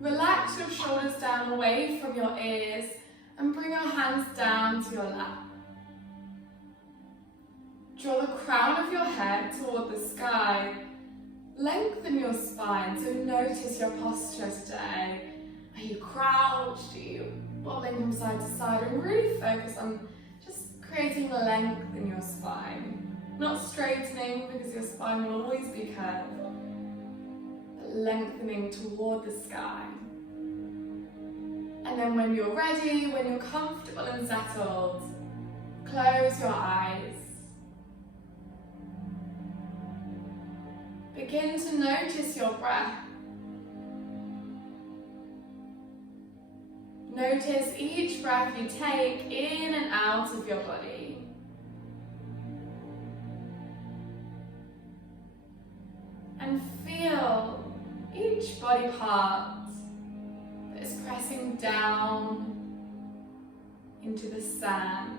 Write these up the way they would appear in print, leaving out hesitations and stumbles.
Relax your shoulders down away from your ears and bring your hands down to your lap. Draw the crown of your head toward the sky. Lengthen your spine, so notice your posture today. Are you crouched? Are you bobbling from side to side? And really focus on just creating length in your spine. Not straightening, because your spine will always be curved, but lengthening toward the sky. And then when you're ready, when you're comfortable and settled, close your eyes. Begin to notice your breath. Notice each breath you take in and out of your body. And feel each body part that is pressing down into the sand.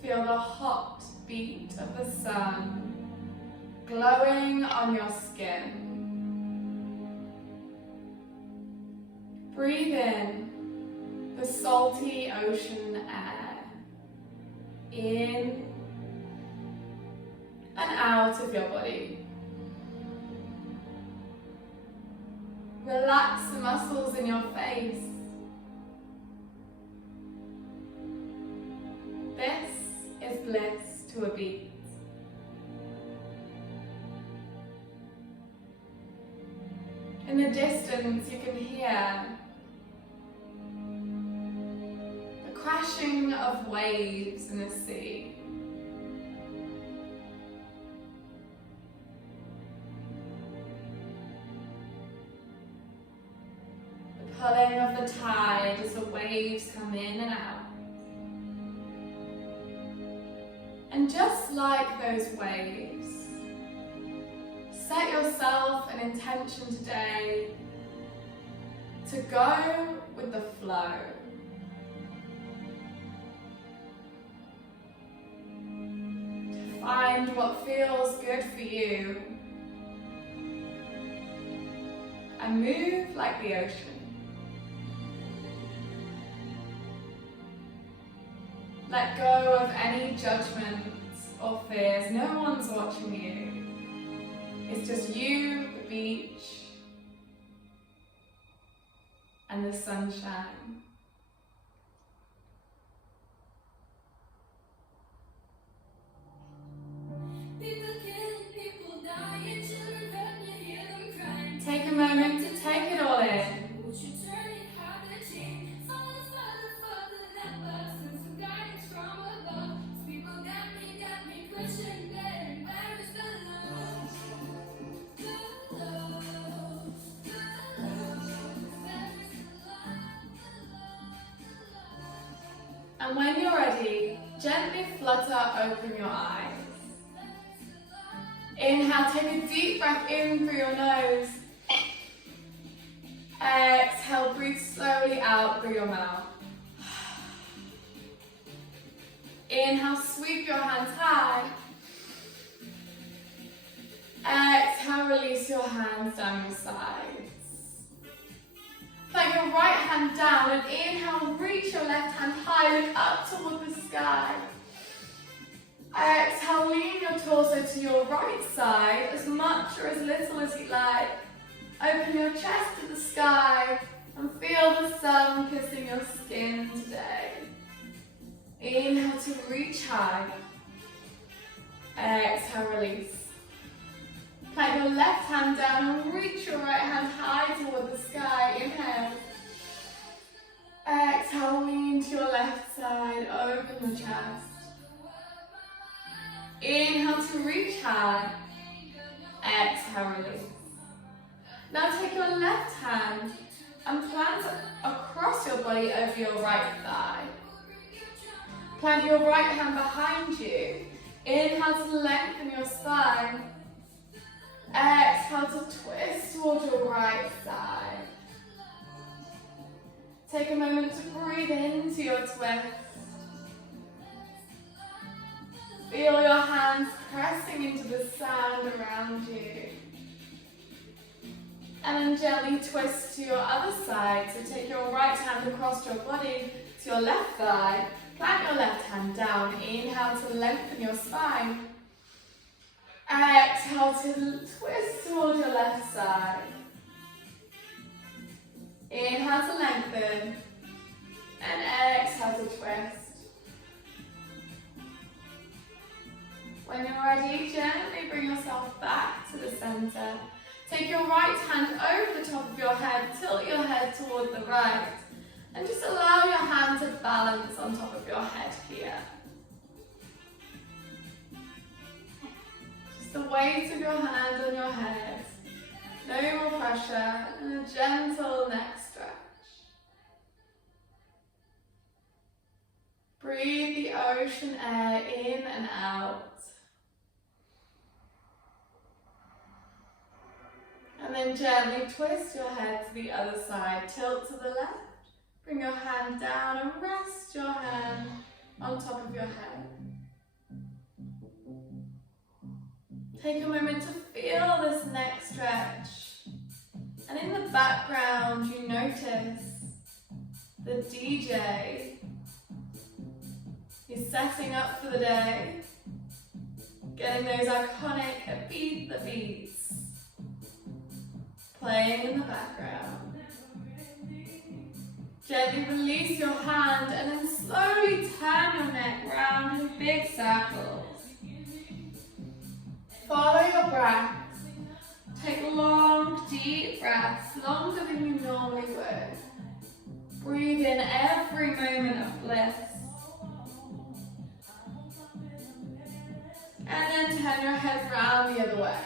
Feel the hot beat of the sun glowing on your skin. Breathe in the salty ocean air, in and out of your body. Relax the muscles in your face. This is bliss to a beat. In the distance, you can hear the crashing of waves in the sea. The pulling of the tide as the waves come in and out. And just like those waves, set yourself an intention today to go with the flow. To find what feels good for you and move like the ocean. Let go of any judgments or fears. No one's watching you. It's just you, the beach, and the sunshine. Take a moment to take it all in. And when you're ready, gently flutter open your eyes. Inhale, take a deep breath in through your nose. Exhale, breathe slowly out through your mouth. Inhale, sweep your hands high. Exhale, release your hands down your sides. Plant your right hand down and inhale, reach your left hand high, look up toward the sky. Exhale, lean your torso to your right side, as much or as little as you like. Open your chest to the sky and feel the sun kissing your skin today. Inhale to reach high. Exhale, release. Plant your left hand down and reach your right hand high toward the sky. Inhale. Exhale, lean to your left side, open your chest. Inhale to reach high. Exhale, release. Now take your left hand and plant across your body over your right thigh. Plant your right hand behind you. Inhale to lengthen your spine. Exhale to twist towards your right side. Take a moment to breathe into your twist. Feel your hands pressing into the sand around you. And then gently twist to your other side. So take your right hand across your body to your left thigh. Plant your left hand down. Inhale to lengthen your spine. Exhale to twist towards your left side. Inhale to lengthen. And exhale to twist. When you're ready, gently bring yourself back to the center. Take your right hand over the top of your head, tilt your head toward the right, and just allow your hand to balance on top of your head here. Just the weight of your hand on your head, no more pressure, and a gentle neck stretch. Breathe the ocean air in and out. And then gently twist your head to the other side. Tilt to the left. Bring your hand down and rest your hand on top of your head. Take a moment to feel this neck stretch. And in the background, you notice the DJ is setting up for the day, getting those iconic Beat the Beats playing in the background. Gently release your hand and then slowly turn your neck round in big circles. Follow your breath. Take long, deep breaths, longer than you normally would. Breathe in every moment of bliss. And then turn your head round the other way.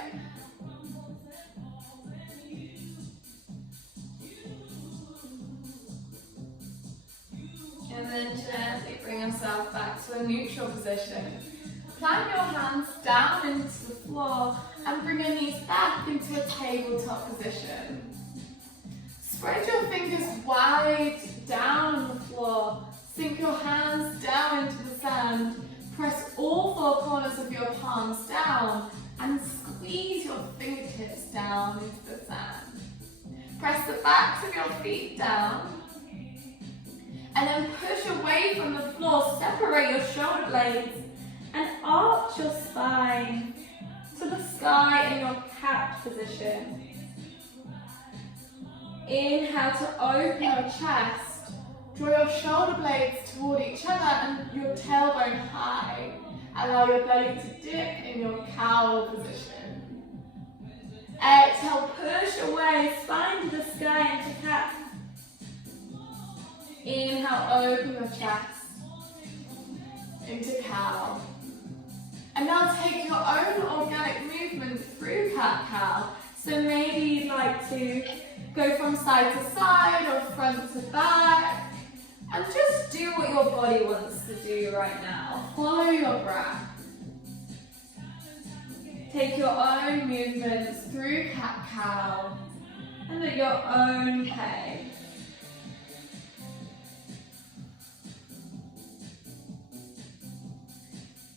And then gently bring yourself back to a neutral position. Plant your hands down into the floor and bring your knees back into a tabletop position. Spread your fingers wide down on the floor. Sink your hands down into the sand. Press all four corners of your palms down and squeeze your fingertips down into the sand. Press the backs of your feet down. And then push away from the floor, separate your shoulder blades and arch your spine to the sky in your cat position. Inhale to open your chest, draw your shoulder blades toward each other and your tailbone high. Allow your belly to dip in your cow position. Exhale, push away, spine to the sky into cat. Inhale, open your chest into cow. And now take your own organic movement through cat-cow. So maybe you'd like to go from side to side or front to back. And just do what your body wants to do right now. Follow your breath. Take your own movements through cat-cow and at your own pace.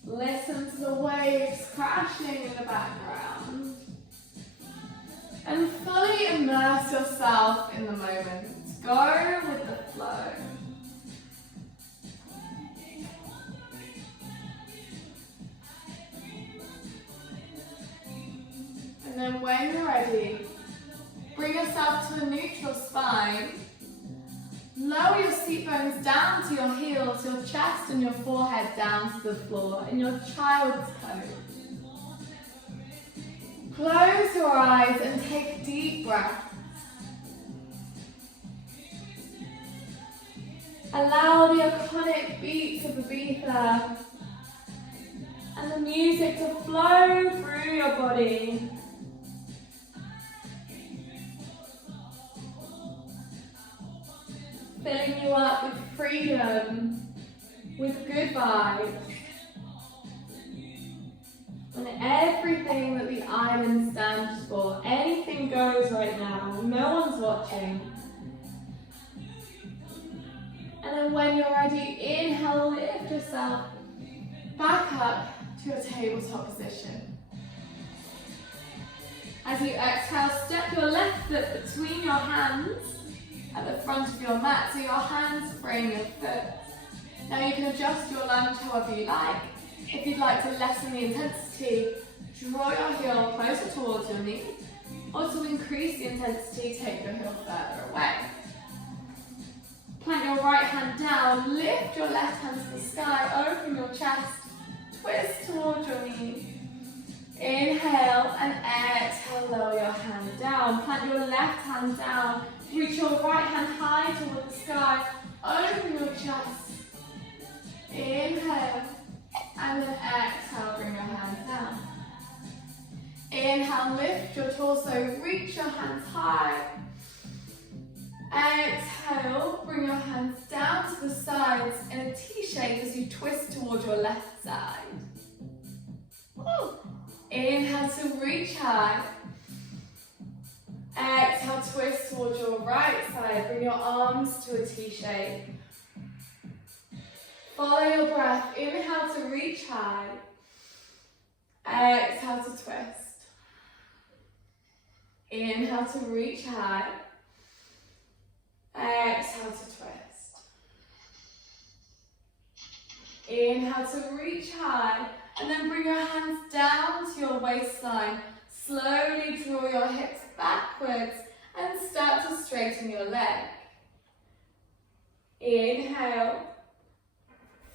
Listen to the waves crashing in the background. And fully immerse yourself in the moment. Go with the flow. And then when you're ready, bring yourself to a neutral spine. Lower your seat bones down to your heels, your chest and your forehead down to the floor in your child's pose. Close your eyes and take deep breaths. Allow the iconic beats of Ibiza and the music to flow through your body. Filling you up with freedom, with good vibes, and everything that the island stands for. Anything goes right now, no one's watching. And then when you're ready, inhale, lift yourself back up to your tabletop position. As you exhale, step your left foot between your hands at the front of your mat so your hands frame your foot. Now you can adjust your lunge however you like. If you'd like to lessen the intensity, draw your heel closer towards your knee, or to increase the intensity, take your heel further away. Plant your right hand down, lift your left hand to the sky, open your chest, twist towards your knee. Inhale and exhale, lower your hand down. Plant your left hand down, reach your right hand high toward the sky, open your chest. Inhale and then exhale, bring your hands down. Inhale, lift your torso, reach your hands high. Exhale, bring your hands down to the sides in a T shape as you twist towards your left side. Woo. Inhale to reach high. Exhale, twist towards your right side. Bring your arms to a T shape. Follow your breath. Inhale to reach high. Exhale to twist. Inhale to reach high. Exhale to twist. Inhale to reach high. And then bring your hands down to your waistline. Slowly draw your hips backwards and start to straighten your leg. Inhale.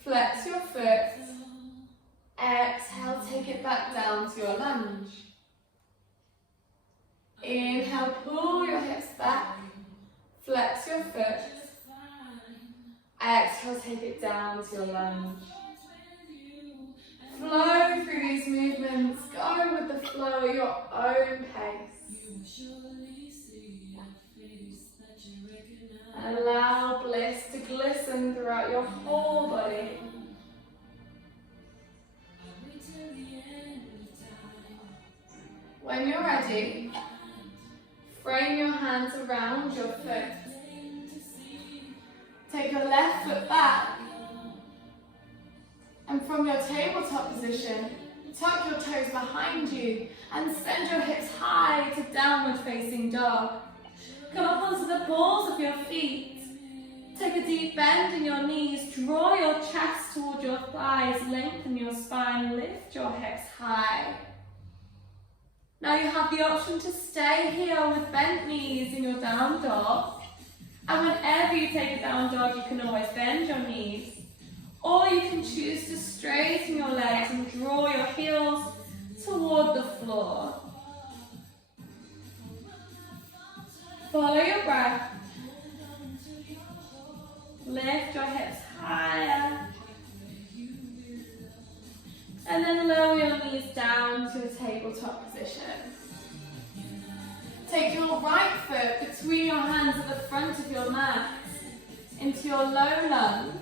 Flex your foot. Exhale, take it back down to your lunge. Inhale, pull your hips back. Flex your foot. Exhale, take it down to your lunge. Flow through these movements. Go with the flow at your own pace. Allow bliss to glisten throughout your whole body. When you're ready, frame your hands around your foot. Take your left foot back. And from your tabletop position, tuck your toes behind you and send your hips high to downward facing dog. Come up onto the balls of your feet. Take a deep bend in your knees. Draw your chest toward your thighs. Lengthen your spine. Lift your hips high. Now you have the option to stay here with bent knees in your down dog. And whenever you take a down dog, you can always bend your knees. Or you can choose to straighten your legs and draw your heels toward the floor. Follow your breath. Lift your hips higher. And then lower your knees down to a tabletop position. Take your right foot between your hands at the front of your mat into your low lunge.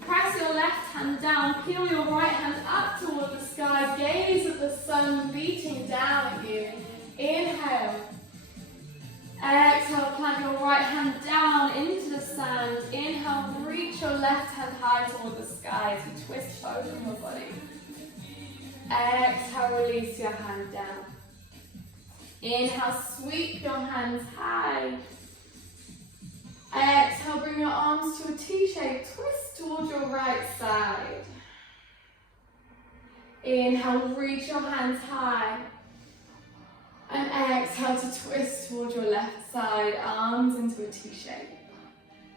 Press your left hand down, peel your right hand up toward the sky, gaze at the sun beating down at you. Inhale. Exhale, plant your right hand down into the sand. Inhale, reach your left hand high toward the sky as you twist over your body. Exhale, release your hand down. Inhale, sweep your hands high. Exhale, bring your arms to a T shape, twist towards your right side. Inhale, reach your hands high. And exhale to twist towards your left side, arms into a T shape.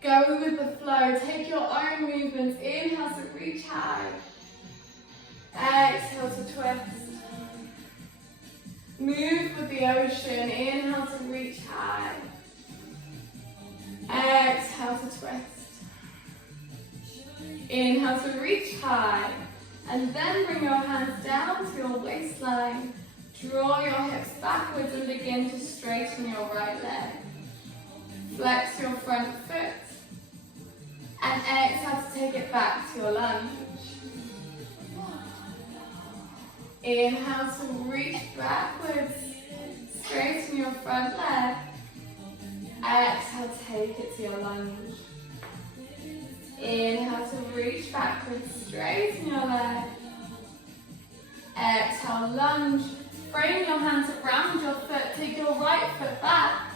Go with the flow, take your own movements. Inhale to reach high. Exhale to twist. Move with the ocean. Inhale to reach high. Exhale to twist. Inhale to reach high. And then bring your hands down to your waistline. Draw your hips backwards and begin to straighten your right leg. Flex your front foot. And exhale to take it back to your lunge. Inhale to reach backwards. Straighten your front leg. Exhale, take it to your lunge. Inhale to reach backwards. Straighten your leg. Exhale, lunge. Frame your hands around your foot. Take your right foot back.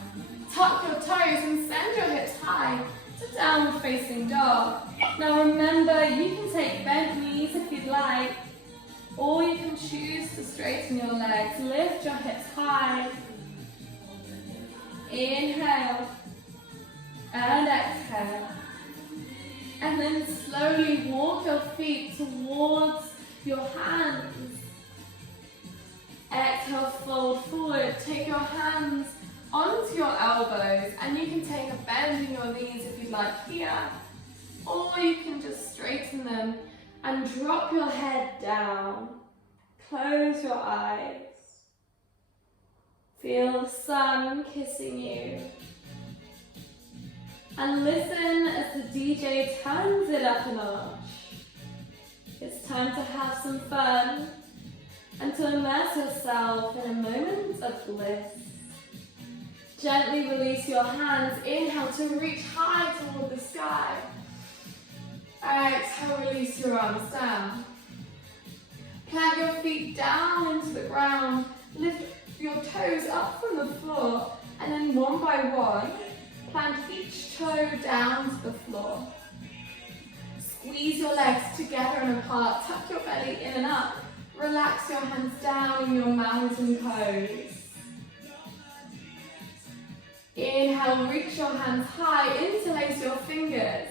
Tuck your toes and send your hips high to downward facing dog. Now remember, you can take bent knees if you'd like, or you can choose to straighten your legs. Lift your hips high. Inhale and exhale. And then slowly walk your feet towards your hands. Exhale, fold forward. Take your hands onto your elbows, and you can take a bend in your knees if you'd like here, or you can just straighten them and drop your head down. Close your eyes. Feel the sun kissing you. And listen as the DJ turns it up a notch. It's time to have some fun and to immerse yourself in a moment of bliss. Gently release your hands. Inhale to reach high toward the sky. Exhale, release your arms down. Plant your feet down into the ground. Lift your toes up from the floor, and then one by one, plant each toe down to the floor. Squeeze your legs together and apart. Tuck your belly in and up. Relax your hands down in your mountain pose. Inhale, reach your hands high, interlace your fingers,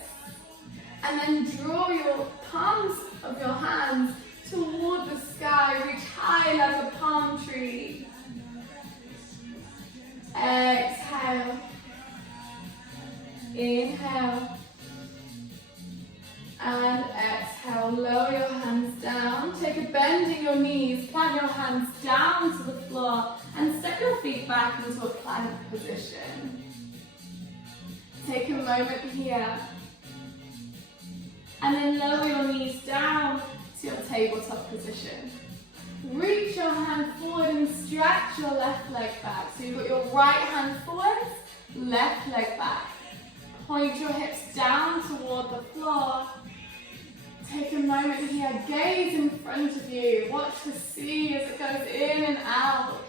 and then draw your palms of your hands toward the sky. Reach high like a palm tree. Exhale. Inhale. And exhale. Lower your hands down. Take a bend in your knees. Plant your hands down to the floor and step your feet back into a plank position. Take a moment here. And then lower your knees down to your tabletop position. Reach your hand forward and stretch your left leg back. So you've got your right hand forward, left leg back. Point your hips down toward the floor. Take a moment here, gaze in front of you. Watch the sea as it goes in and out.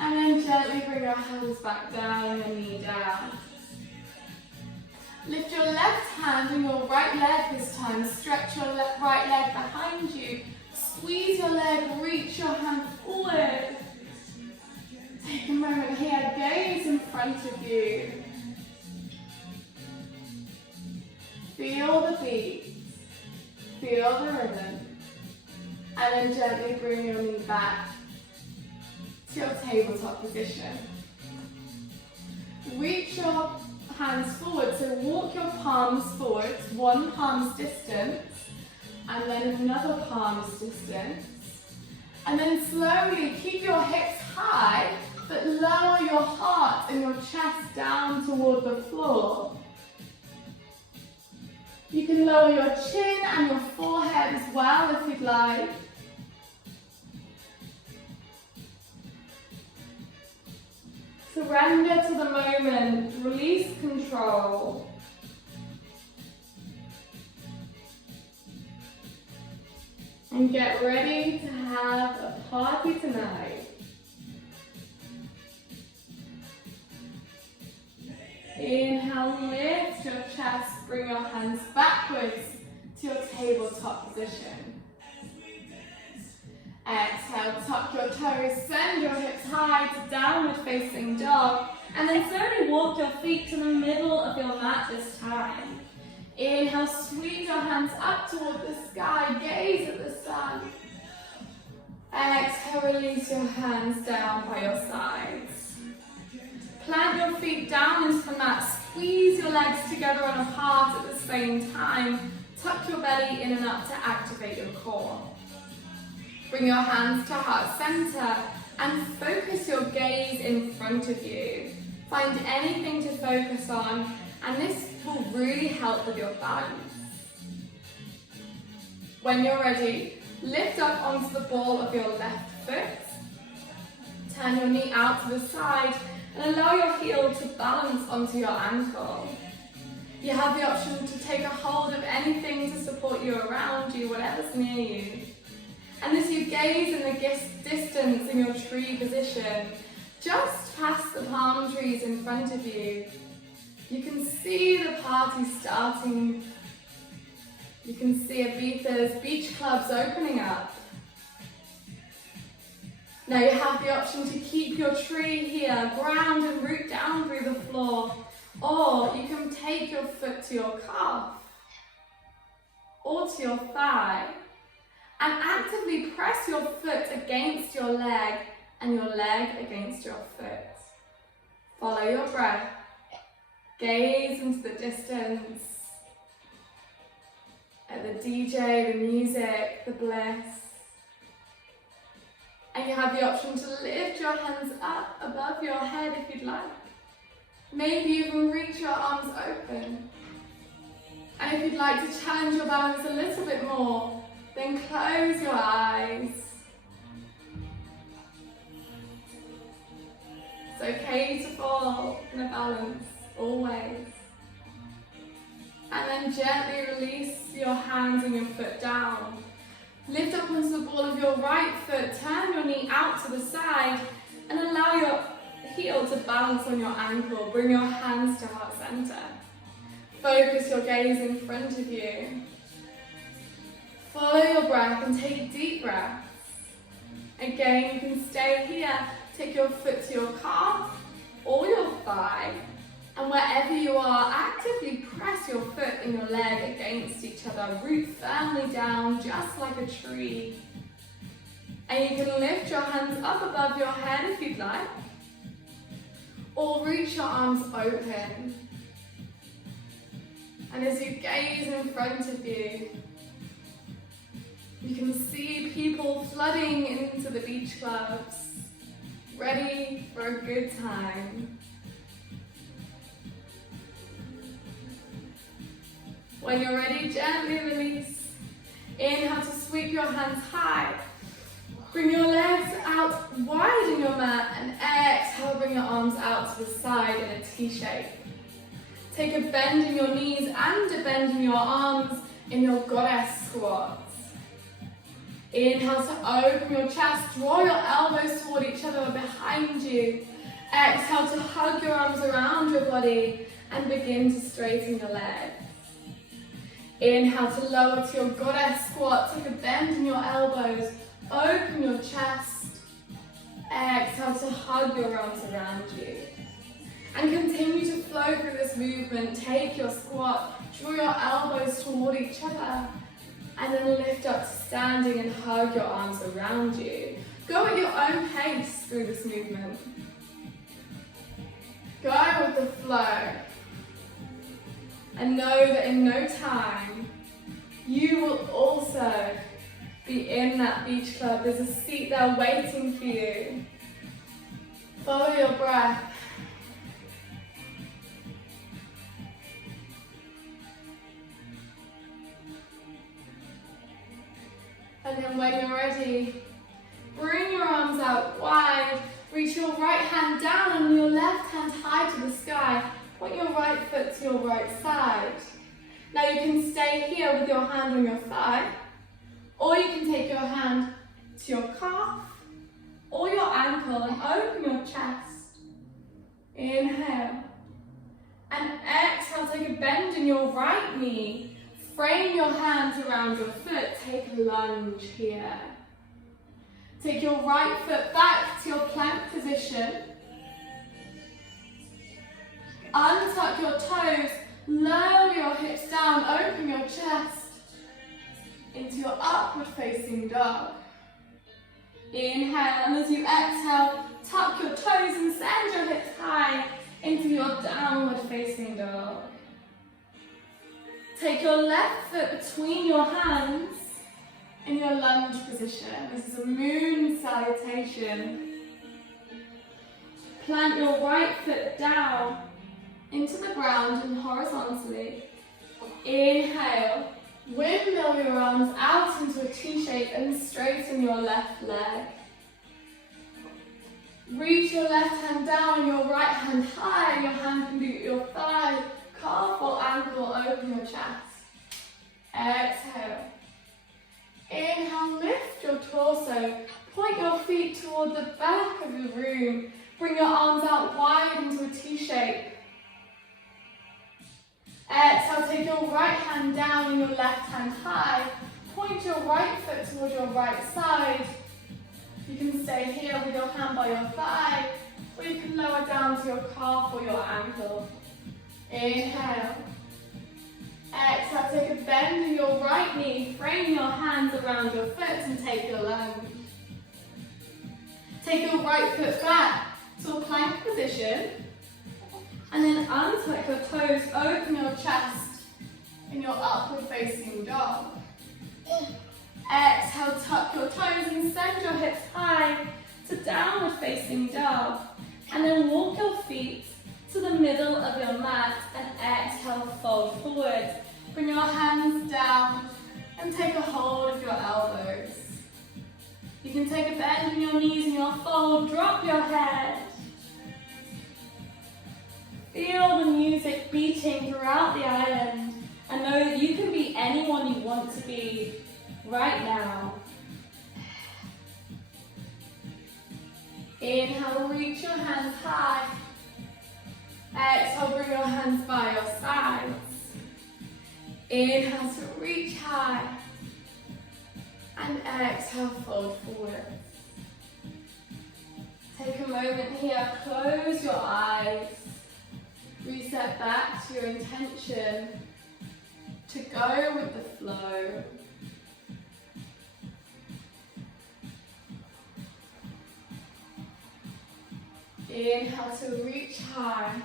And then gently bring your hands back down, your knee down. Lift your left hand and your right leg this time. Stretch your right leg behind you. Squeeze your leg, reach your hand forward. Take a moment here, gaze in front of you. Feel the beat, feel the rhythm, and then gently bring your knee back to your tabletop position. Reach your hands forward, so walk your palms forward, one palm's distance, and then another palm's distance. And then slowly keep your hips high, but lower your heart and your chest down toward the floor. You can lower your chin and your forehead as well if you'd like. Surrender to the moment, release control. And get ready to have a party tonight. Inhale, lift your chest, bring your hands backwards to your tabletop position. Exhale, tuck your toes, send your hips high to downward facing dog, and then slowly walk your feet to the middle of your mat this time. Inhale, squeeze your hands up toward the sky, gaze at the sun. Exhale, release your hands down by your sides. Plant your feet down into the mat, squeeze your legs together and apart at the same time. Tuck your belly in and up to activate your core. Bring your hands to heart center and focus your gaze in front of you. Find anything to focus on, and this will really help with your balance. When you're ready, lift up onto the ball of your left foot. Turn your knee out to the side and allow your heel to balance onto your ankle. You have the option to take a hold of anything to support you around you, whatever whatever's near you. And as you gaze in the distance in your tree position, just past the palm trees in front of you, you can see the party starting. You can see Ibiza's beach clubs opening up. Now you have the option to keep your tree here, ground and root down through the floor, or you can take your foot to your calf or to your thigh and actively press your foot against your leg and your leg against your foot. Follow your breath. Gaze into the distance at the DJ, the music, the bliss. And you have the option to lift your hands up above your head if you'd like. Maybe you can reach your arms open. And if you'd like to challenge your balance a little bit more, then close your eyes. It's okay to fall in a balance, always. And then gently release your hands and your foot down. Lift up onto the ball of your right foot, turn your knee out to the side and allow your heel to balance on your ankle. Bring your hands to heart center. Focus your gaze in front of you. Follow your breath and take deep breaths. Again, you can stay here. Take your foot to your calf or your thigh. And wherever you are, actively press your foot and your leg against each other. Root firmly down, just like a tree. And you can lift your hands up above your head if you'd like. Or reach your arms open. And as you gaze in front of you, you can see people flooding into the beach clubs, ready for a good time. When you're ready, gently release. Inhale to sweep your hands high. Bring your legs out wide in your mat and exhale, bring your arms out to the side in a T shape. Take a bend in your knees and a bend in your arms in your goddess squats. Inhale to open your chest, draw your elbows toward each other behind you. Exhale to hug your arms around your body and begin to straighten your legs. Inhale to lower to your goddess squat, take a bend in your elbows, open your chest. Exhale to hug your arms around you. And continue to flow through this movement. Take your squat, draw your elbows toward each other, and then lift up to standing and hug your arms around you. Go at your own pace through this movement. Go with the flow. And know that in no time, you will also be in that beach club. There's a seat there waiting for you. Follow your breath. And then when you're ready, bring your arms out wide. Reach your right hand down and your left hand high to the sky. Point your right foot to your right side. Now you can stay here with your hand on your thigh, or you can take your hand to your calf or your ankle and open your chest. Inhale. And exhale, take a bend in your right knee. Frame your hands around your foot. Take a lunge here. Take your right foot back to your plank position. Untuck your toes, lower your hips down, open your chest into your upward facing dog. Inhale, and as you exhale, tuck your toes and send your hips high into your downward facing dog. Take your left foot between your hands in your lunge position. This is a moon salutation. Plant your right foot down into the ground and horizontally. Inhale, windmill your arms out into a T shape and straighten your left leg. Reach your left hand down, your right hand high. Your hand can be at your thigh, calf or ankle, open your chest. Exhale. toward the back of the room. Bring your arms out wide into a T shape. Exhale, take your right hand down and your left hand high. Point your right foot towards your right side. You can stay here with your hand by your thigh, or you can lower down to your calf or your ankle. Inhale. Exhale, take a bend in your right knee. Frame your hands around your foot and take your lunge. Take your right foot back to a plank position. And then untuck your toes, open your chest in your upward facing dog. Exhale, tuck your toes and send your hips high to downward facing dog. And then walk your feet to the middle of your mat and exhale, fold forward. Bring your hands down and take a hold of your elbows. You can take a bend in your knees and your fold, drop your head. Feel the music beating throughout the island and know that you can be anyone you want to be right now. Inhale, reach your hands high. Exhale, bring your hands by your sides. Inhale to reach high. And exhale, fold forward. Take a moment here, close your eyes. Reset back to your intention to go with the flow. Inhale to reach high.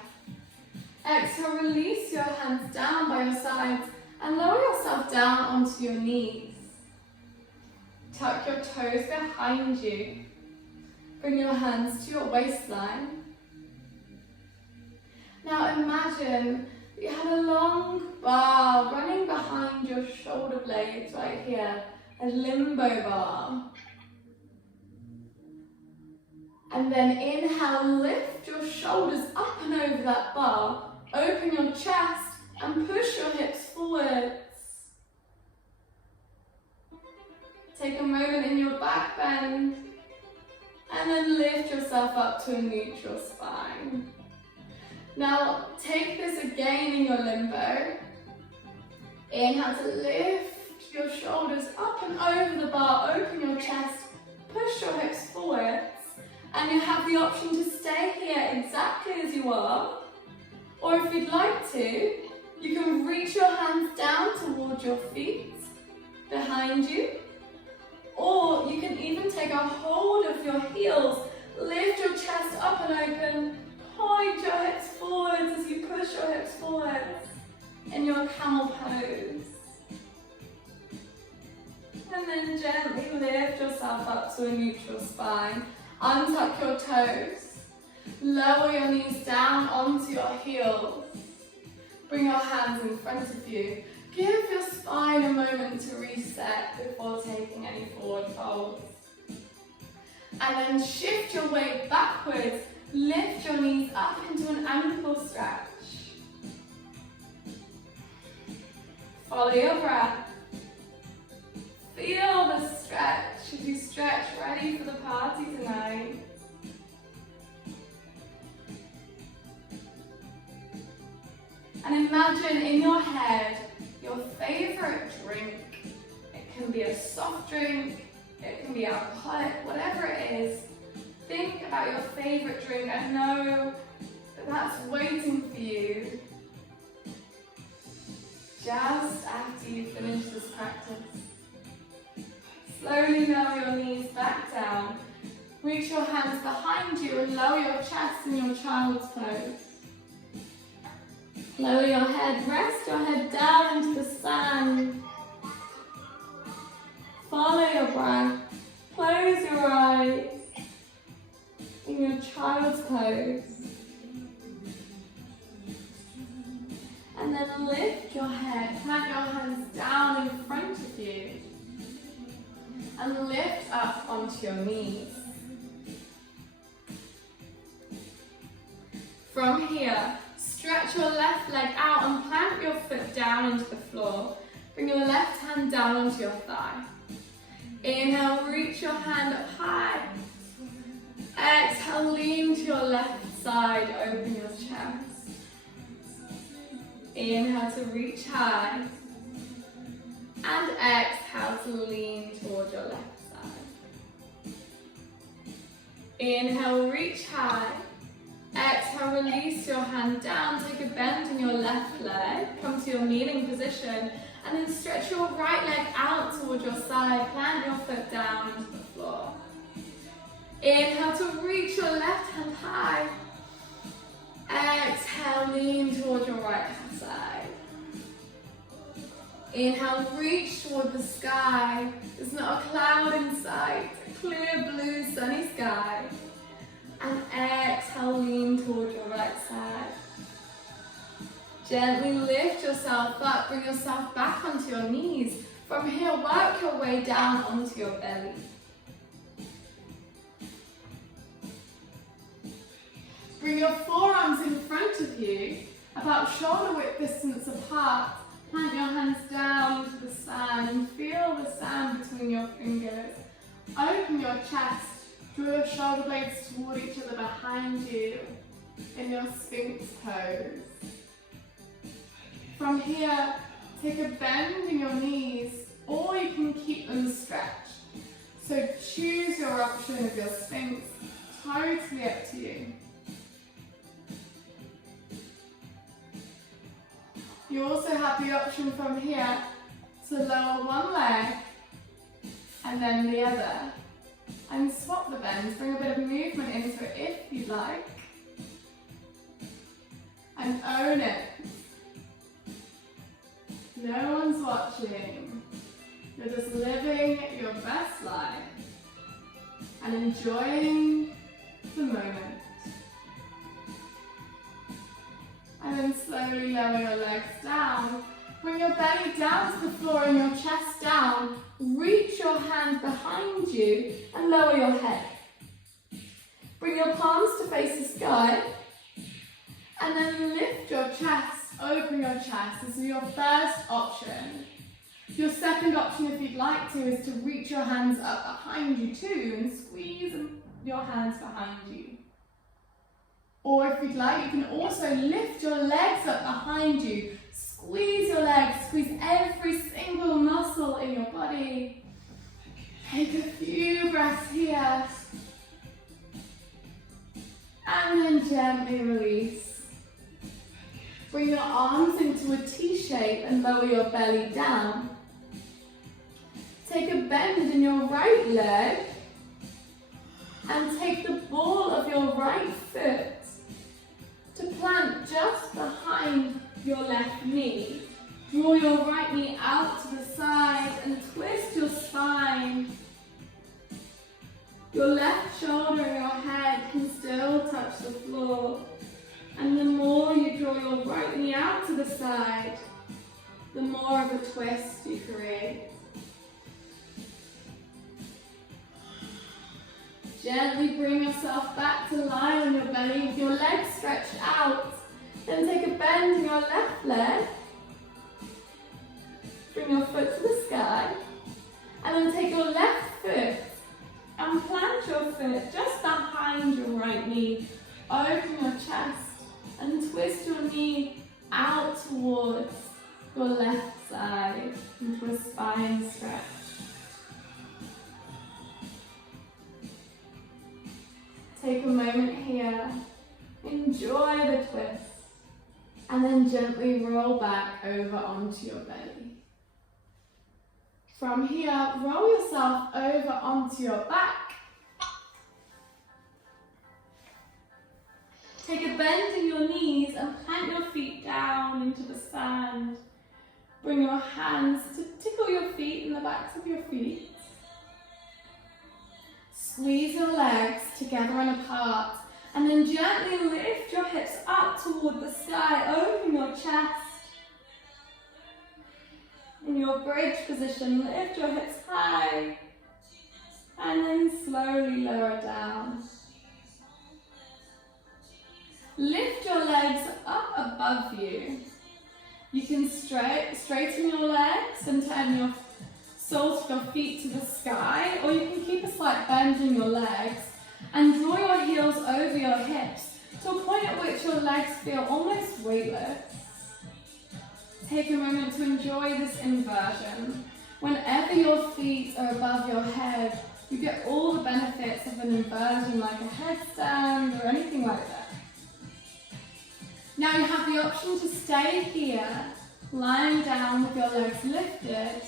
Exhale, release your hands down by your sides and lower yourself down onto your knees. Tuck your toes behind you. Bring your hands to your waistline. Now imagine that you have a long bar running behind your shoulder blades right here, a limbo bar. And then inhale, lift your shoulders up and over that bar. Open your chest and push your hips forwards. Take a moment in your back bend and then lift yourself up to a neutral spine. Now take this again in your limbo. Inhale to lift your shoulders up and over the bar, open your chest, push your hips forwards, and you have the option to stay here exactly as you are, or if you'd like to, you can reach your hands down towards your feet behind you, or you can even take a hold of your heels, lift your chest up and open, point your hips forwards as you push your hips forwards in your camel pose. And then gently lift yourself up to a neutral spine. Untuck your toes. Lower your knees down onto your heels. Bring your hands in front of you. Give your spine a moment to reset before taking any forward folds. And then shift your weight backwards. Lift your knees up into an ankle stretch. Follow your breath. Feel the stretch as you stretch, ready for the party tonight. And imagine in your head your favorite drink. It can be a soft drink, it can be alcoholic, whatever it is. Think about your favorite drink and know that that's waiting for you just after you finish this practice. Slowly lower your knees back down. Reach your hands behind you and lower your chest in your child's pose. Lower your head, rest your head down into the sand. Follow your breath. Close your eyes in your child's pose. And then lift your head, plant your hands down in front of you. And lift up onto your knees. From here, stretch your left leg out and plant your foot down into the floor. Bring your left hand down onto your thigh. Inhale, reach your hand up high. Exhale, lean to your left side, open your chest. Inhale to reach high. And exhale to lean towards your left side. Inhale, reach high. Exhale, release your hand down, take a bend in your left leg, come to your kneeling position, and then stretch your right leg out towards your side, plant your foot down into the floor. Inhale to reach your left hand high. Exhale, lean towards your right hand side. Inhale, reach toward the sky. There's not a cloud in sight, a clear blue sunny sky. And exhale, lean towards your right side. Gently lift yourself up, bring yourself back onto your knees. From here, work your way down onto your belly. Bring your forearms in front of you, about shoulder width distance apart. Plant your hands down into the sand and feel the sand between your fingers. Open your chest. Draw your shoulder blades toward each other behind you in your Sphinx pose. From here, take a bend in your knees, or you can keep them stretched. So choose your option of your Sphinx, totally up to you. You also have the option from here to lower one leg and then the other. And swap the bends, bring a bit of movement into it if you'd like. And own it. No one's watching. You're just living your best life and enjoying the moment. And then slowly lower your legs down. Bring your belly down to the floor and your chest down. Reach your hand behind you and lower your head. Bring your palms to face the sky. And then lift your chest, open your chest. This is your first option. Your second option, if you'd like to, is to reach your hands up behind you too and squeeze your hands behind you. Or if you'd like, you can also lift your legs up behind you. Squeeze your legs, squeeze every single muscle in your body. Take a few breaths here. And then gently release. Bring your arms into a T shape and lower your belly down. Take a bend in your right leg and take the ball of your right foot to plant just behind your left knee. Draw your right knee out to the side and twist your spine. Your left shoulder and your head can still touch the floor. And the more you draw your right knee out to the side, the more of a twist you create. Gently bring yourself back to lie on your belly with your legs stretched out. Then take a bend in your left leg. Bring your foot to the sky. And then take your left foot and plant your foot just behind your right knee. Open your chest and twist your knee out towards your left side into a spine stretch. Take a moment here, enjoy the twist, and then gently roll back over onto your belly. From here, roll yourself over onto your back. Take a bend in your knees and plant your feet down into the sand. Bring your hands to tickle your feet in the backs of your feet. Squeeze your legs together and apart, and then gently lift your hips up toward the sky. Open your chest. In your bridge position, lift your hips high, and then slowly lower down. Lift your legs up above you. You can straighten your legs and turn your soles of your feet to the sky, or you can keep a slight bend in your legs And draw your heels over your hips to a point at which your legs feel almost weightless. Take a moment to enjoy this inversion. Whenever your feet are above your head, you get all the benefits of an inversion like a headstand or anything like that. Now you have the option to stay here, lying down with your legs lifted,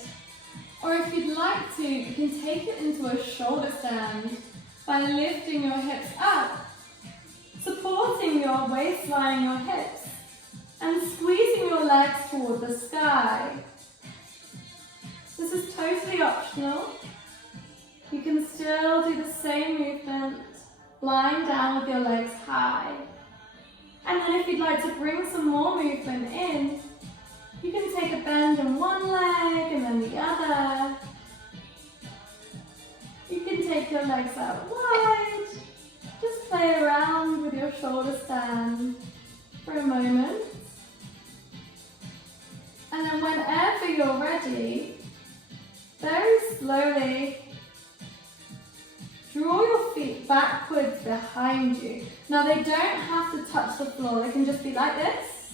or if you'd like to, you can take it into a shoulder stand by lifting your hips up, supporting your waistline, your hips, and squeezing your legs toward the sky. This is totally optional. You can still do the same movement, lying down with your legs high. And then if you'd like to bring some more movement in, you can take a bend in one leg and then the other. You can take your legs out wide. Just play around with your shoulder stand for a moment. And then whenever you're ready, very slowly, draw your feet backwards behind you. Now they don't have to touch the floor, they can just be like this.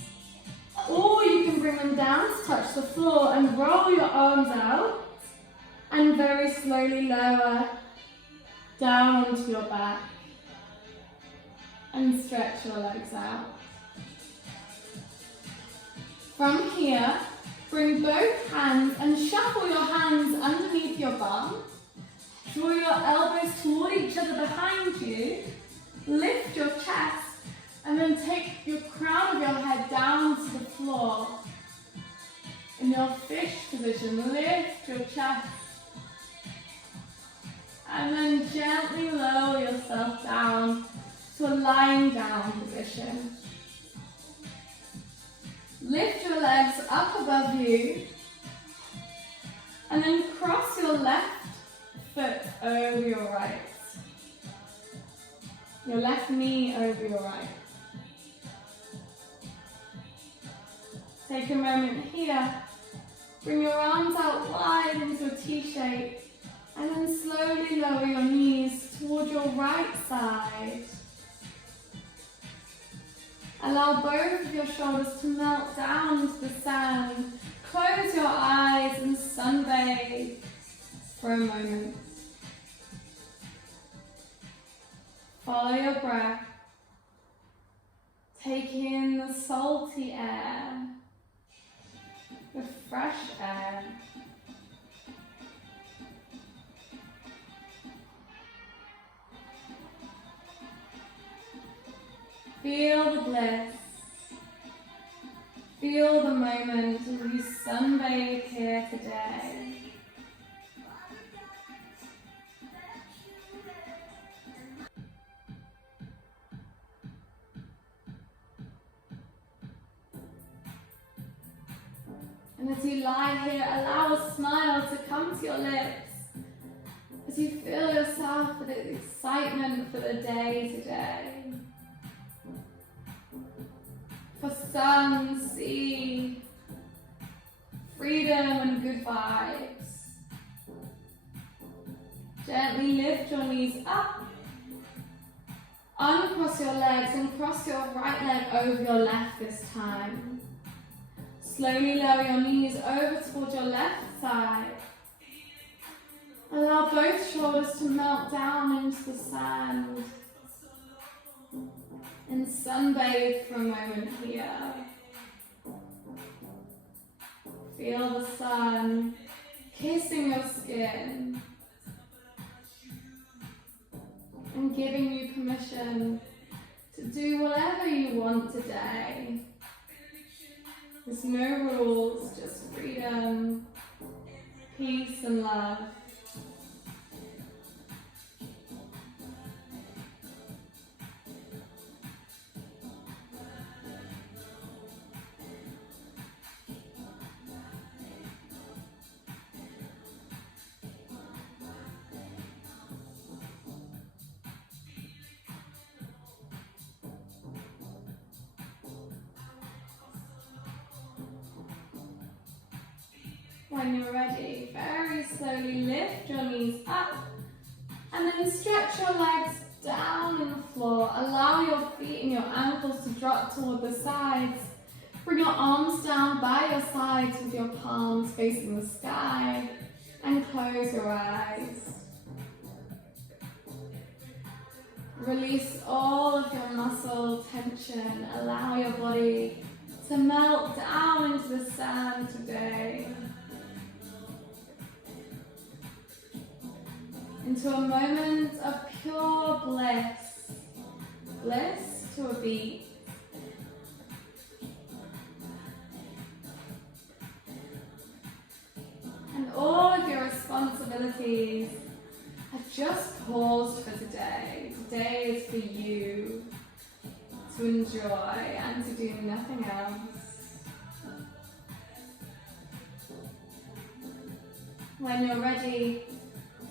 Or you can bring them down to touch the floor and roll your arms out and very slowly lower down onto your back and stretch your legs out. From here, bring both hands and shuffle your hands underneath your bum. Draw your elbows toward each other behind you. Lift your chest and then take your crown of your head down to the floor. In your fish position, lift your chest. And then gently lower yourself down to a lying down position. Lift your legs up above you and then cross your left foot over your right. Your left knee over your right. Take a moment here. Bring your arms out wide into a T shape and then slowly lower your knees toward your right side. Allow both of your shoulders to melt down into the sand. Close your eyes and sunbathe for a moment. Follow your breath. Take in the salty air, the fresh air. Feel the bliss. Feel the moment as you sunbathe here today. And as you lie here, allow a smile to come to your lips as you fill yourself with excitement for the day today. For sun, sea, freedom and good vibes. Gently lift your knees up, uncross your legs and cross your right leg over your left this time. Slowly lower your knees over towards your left side. Allow both shoulders to melt down into the sand. And sunbathe for a moment here. Feel the sun kissing your skin and giving you permission to do whatever you want today. There's no rules, just freedom, peace and love. When you're ready, very slowly lift your knees up and then stretch your legs down on the floor. Allow your feet and your ankles to drop toward the sides. Bring your arms down by your sides with your palms facing the sky, and close your eyes. Release all of your muscle tension. Allow your body to melt down into the sand today. Into a moment of pure bliss. Bliss to a beat. And all of your responsibilities have just paused for today. Today is for you to enjoy and to do nothing else. When you're ready,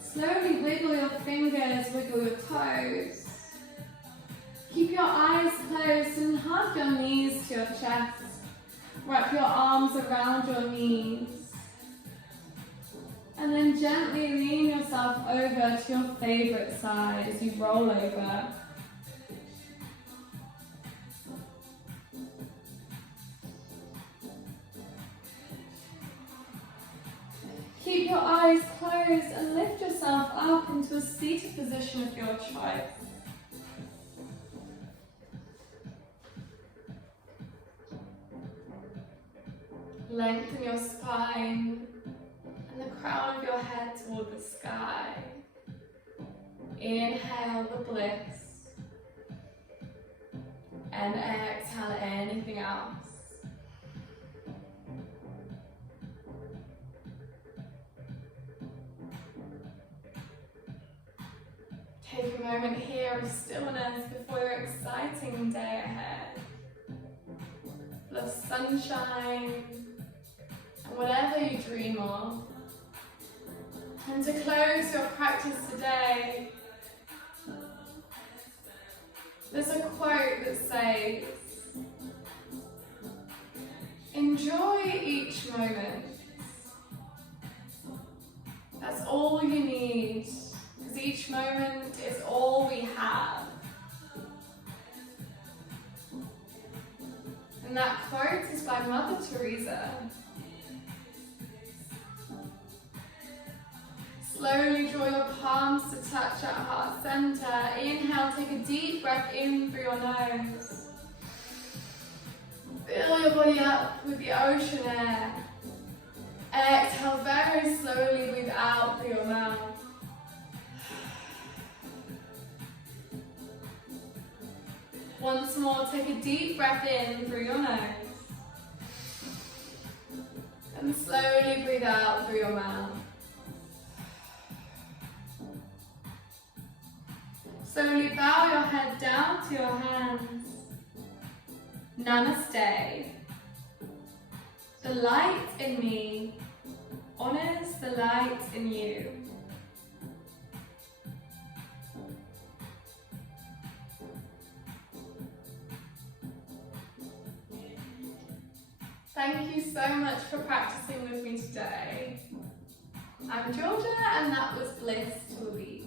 slowly wiggle your fingers, wiggle your toes. Keep your eyes closed and hug your knees to your chest. Wrap your arms around your knees. And then gently lean yourself over to your favorite side as you roll over. Keep your eyes closed and lift yourself up into a seated position of your choice. Lengthen your spine and the crown of your head toward the sky. Inhale the bliss and exhale anything else. Take a moment here of stillness before your exciting day ahead. Love sunshine and whatever you dream of. And to close your practice today, there's a quote that says, enjoy each moment. That's all you need, because each moment is all we have. And that quote is by Mother Teresa. Slowly draw your palms to touch at heart center. Inhale, take a deep breath in through your nose. Fill your body up with the ocean air. Exhale very slowly, breathe out through your mouth. Once more, take a deep breath in through your nose. And slowly breathe out through your mouth. Slowly bow your head down to your hands. Namaste. The light in me honors the light in you. Thank you so much for practicing with me today. I'm Georgia, and that was Bliss to a Beat.